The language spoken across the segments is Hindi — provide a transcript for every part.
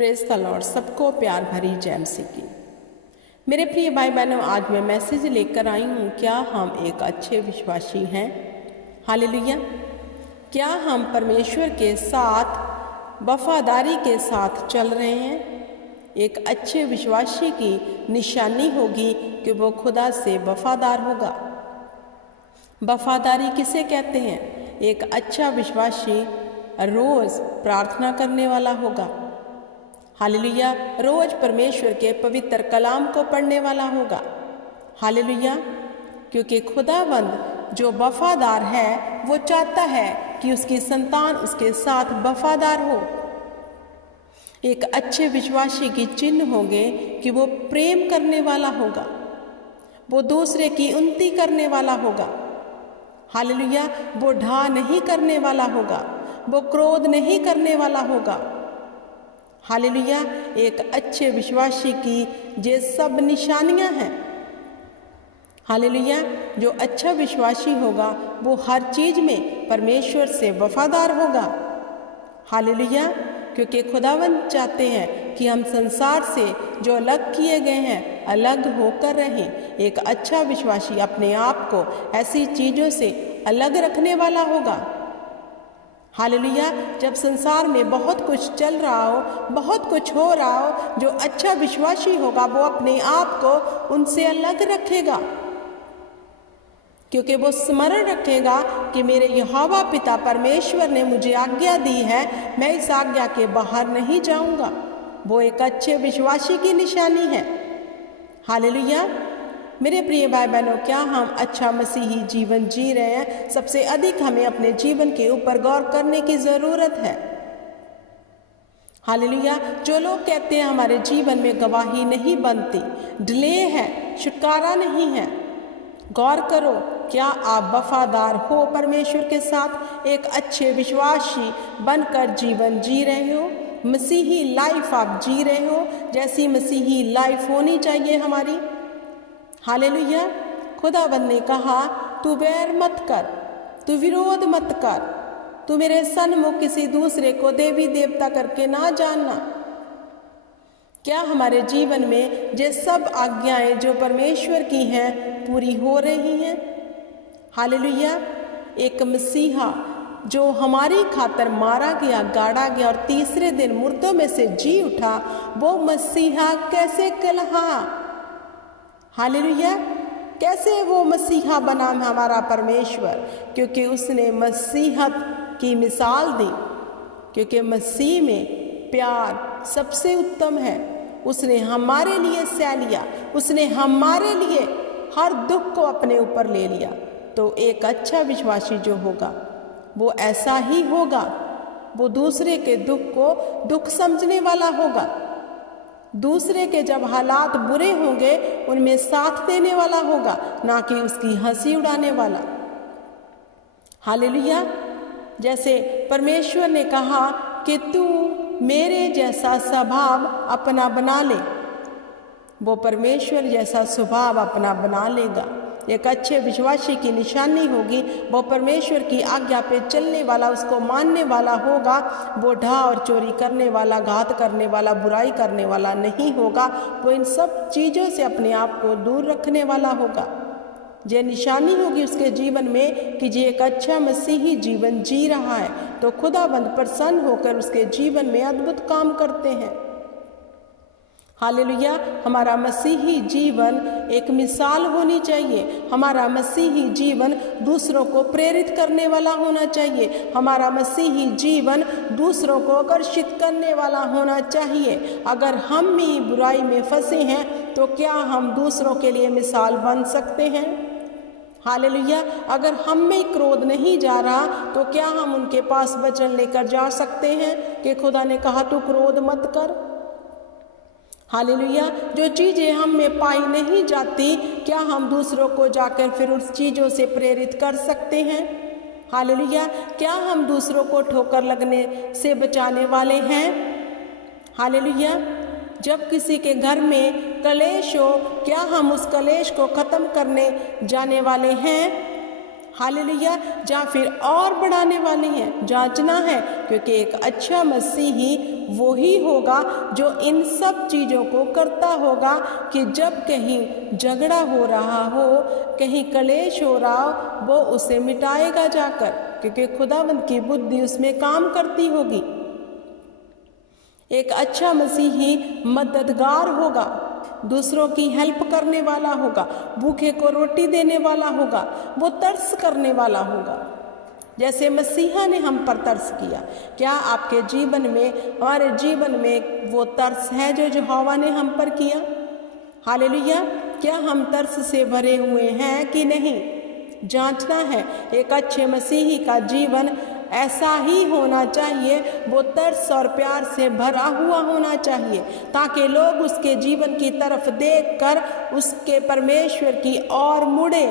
Praise the Lord. सबको प्यार भरी जय मसीह की। मेरे प्रिय भाई बहनों, आज मैं मैसेज लेकर आई हूँ, क्या हम एक अच्छे विश्वासी हैं? हालेलुया। क्या हम परमेश्वर के साथ वफादारी के साथ चल रहे हैं? एक अच्छे विश्वासी की निशानी होगी कि वो खुदा से वफादार होगा। वफादारी किसे कहते हैं? एक अच्छा विश्वासी रोज़ प्रार्थना करने वाला होगा। हालेलुया। रोज परमेश्वर के पवित्र कलाम को पढ़ने वाला होगा। हालेलुया। क्योंकि खुदावंद जो वफादार है वो चाहता है कि उसकी संतान उसके साथ वफादार हो। एक अच्छे विश्वासी की चिन्ह होंगे कि वो प्रेम करने वाला होगा, वो दूसरे की उन्नति करने वाला होगा। हालेलुया। वो ढा नहीं करने वाला होगा, वो क्रोध नहीं करने वाला होगा। हालेलुया। एक अच्छे विश्वासी की ये सब निशानियां हैं। हालेलुया। जो अच्छा विश्वासी होगा वो हर चीज में परमेश्वर से वफादार होगा। हालेलुया। क्योंकि खुदावंद चाहते हैं कि हम संसार से जो अलग किए गए हैं अलग होकर रहें। एक अच्छा विश्वासी अपने आप को ऐसी चीजों से अलग रखने वाला होगा। हालेलुया। जब संसार में बहुत कुछ चल रहा हो, बहुत कुछ हो रहा हो, जो अच्छा विश्वासी होगा वो अपने आप को उनसे अलग रखेगा, क्योंकि वो स्मरण रखेगा कि मेरे यहोवा पिता परमेश्वर ने मुझे आज्ञा दी है, मैं इस आज्ञा के बाहर नहीं जाऊंगा। वो एक अच्छे विश्वासी की निशानी है। हालेलुया। मेरे प्रिय भाई बहनों, क्या हम अच्छा मसीही जीवन जी रहे हैं? सबसे अधिक हमें अपने जीवन के ऊपर गौर करने की जरूरत है। हालेलुया। जो लोग कहते हैं हमारे जीवन में गवाही नहीं बनती, डिले है, छुटकारा नहीं है, गौर करो, क्या आप वफादार हो परमेश्वर के साथ? एक अच्छे विश्वासी बनकर जीवन जी रहे हो? मसीही लाइफ आप जी रहे हो जैसी मसीही लाइफ होनी चाहिए हमारी? हालेलुया। खुदावंद ने कहा, तू बैर मत कर, तू विरोध मत कर, तू मेरे सन्मुख किसी दूसरे को देवी देवता करके ना जानना। क्या हमारे जीवन में ये सब आज्ञाएं जो परमेश्वर की हैं पूरी हो रही हैं? हालेलुया। एक मसीहा जो हमारी खातर मारा गया, गाड़ा गया और तीसरे दिन मुर्दों में से जी उठा, वो मसीहा कैसे कहलाया? हालेलुया। कैसे वो मसीहा बना हमारा परमेश्वर? क्योंकि उसने मसीहत की मिसाल दी। क्योंकि मसीह में प्यार सबसे उत्तम है। उसने हमारे लिए सह लिया, उसने हमारे लिए हर दुख को अपने ऊपर ले लिया। तो एक अच्छा विश्वासी जो होगा वो ऐसा ही होगा। वो दूसरे के दुख को दुख समझने वाला होगा। दूसरे के जब हालात बुरे होंगे उनमें साथ देने वाला होगा, ना कि उसकी हंसी उड़ाने वाला। हालेलुया। जैसे परमेश्वर ने कहा कि तू मेरे जैसा स्वभाव अपना बना ले, वो परमेश्वर जैसा स्वभाव अपना बना लेगा। एक अच्छे विश्वासी की निशानी होगी, वो परमेश्वर की आज्ञा पे चलने वाला, उसको मानने वाला होगा। वो ढा और चोरी करने वाला, घात करने वाला, बुराई करने वाला नहीं होगा। वो इन सब चीज़ों से अपने आप को दूर रखने वाला होगा। ये निशानी होगी उसके जीवन में कि ये एक अच्छा मसीही जीवन जी रहा है। तो खुदावंद प्रसन्न होकर उसके जीवन में अद्भुत काम करते हैं। हालेलुया। हमारा मसीही जीवन एक मिसाल होनी चाहिए। हमारा मसीही जीवन दूसरों को प्रेरित करने वाला होना चाहिए। हमारा मसीही जीवन दूसरों को आकर्षित करने वाला होना चाहिए। अगर हम भी बुराई में फंसे हैं तो क्या हम दूसरों के लिए मिसाल बन सकते हैं? हालेलुया। अगर हम में क्रोध नहीं जा रहा तो क्या हम उनके पास वचन लेकर जा सकते हैं कि खुदा ने कहा तू क्रोध मत कर? हालेलुया। जो चीज़ें हम में पाई नहीं जाती, क्या हम दूसरों को जाकर फिर उस चीज़ों से प्रेरित कर सकते हैं? हालेलुया। क्या हम दूसरों को ठोकर लगने से बचाने वाले हैं? हालेलुया। जब किसी के घर में कलेश हो, क्या हम उस कलेश को ख़त्म करने जाने वाले हैं? हालेलुया, या फिर और बढ़ाने वाली हैं, जांचना है, क्योंकि एक अच्छा मसीही वो ही होगा जो इन सब चीज़ों को करता होगा कि जब कहीं झगड़ा हो रहा हो, कहीं कलेश हो रहा हो, वो उसे मिटाएगा जाकर, क्योंकि खुदावंद की बुद्धि उसमें काम करती होगी। एक अच्छा मसीही मददगार होगा, दूसरों की हेल्प करने वाला होगा, भूखे को रोटी देने वाला होगा, वो तरस करने वाला होगा जैसे मसीहा ने हम पर तरस किया। क्या आपके जीवन में, हमारे जीवन में वो तरस है जो यहोवा ने हम पर किया? हालेलुया, क्या हम तरस से भरे हुए हैं कि नहीं? जांचना है। एक अच्छे मसीही का जीवन ऐसा ही होना चाहिए, वो तरस और प्यार से भरा हुआ होना चाहिए, ताकि लोग उसके जीवन की तरफ देखकर उसके परमेश्वर की ओर मुड़े।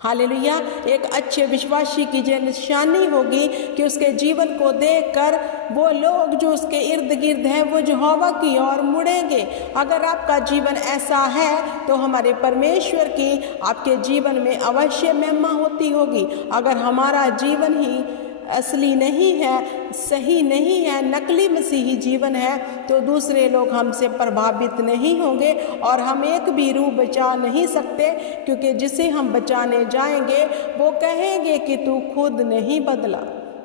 हालेलुया, एक अच्छे विश्वासी की जो निशानी होगी कि उसके जीवन को देखकर वो लोग जो उसके इर्द गिर्द हैं वो यहोवा की ओर मुड़ेंगे। अगर आपका जीवन ऐसा है तो हमारे परमेश्वर की आपके जीवन में अवश्य महिमा होती होगी। अगर हमारा जीवन ही असली नहीं है, सही नहीं है, नकली मसीही जीवन है, तो दूसरे लोग हमसे प्रभावित नहीं होंगे और हम एक भी रूह बचा नहीं सकते, क्योंकि जिसे हम बचाने जाएंगे वो कहेंगे कि तू खुद नहीं बदला,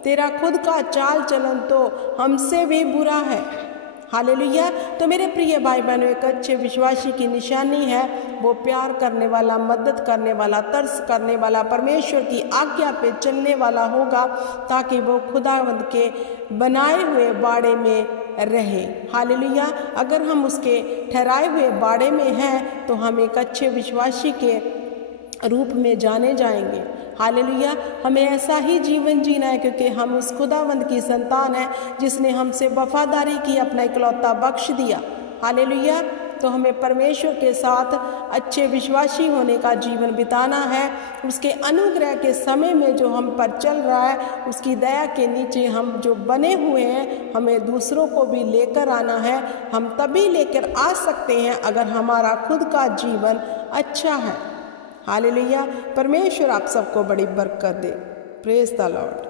तेरा खुद का चाल चलन तो हमसे भी बुरा है। हालेलुया, तो मेरे प्रिय भाई बहनों, एक अच्छे विश्वासी की निशानी है वो प्यार करने वाला, मदद करने वाला, तरस करने वाला, परमेश्वर की आज्ञा पे चलने वाला होगा, ताकि वो खुदावंद के बनाए हुए बाड़े में रहे। हालेलुया, अगर हम उसके ठहराए हुए बाड़े में हैं तो हम एक अच्छे विश्वासी के रूप में जाने जाएंगे। हालेलुया, हमें ऐसा ही जीवन जीना है, क्योंकि हम उस खुदावंद की संतान हैं जिसने हमसे वफादारी की, अपना इकलौता बख्श दिया। हालेलुया, तो हमें परमेश्वर के साथ अच्छे विश्वासी होने का जीवन बिताना है। उसके अनुग्रह के समय में जो हम पर चल रहा है, उसकी दया के नीचे हम जो बने हुए हैं, हमें दूसरों को भी लेकर आना है। हम तभी लेकर आ सकते हैं अगर हमारा खुद का जीवन अच्छा है। हालेलुया, परमेश्वर आप सबको बड़ी बरकत दे। Praise the Lord.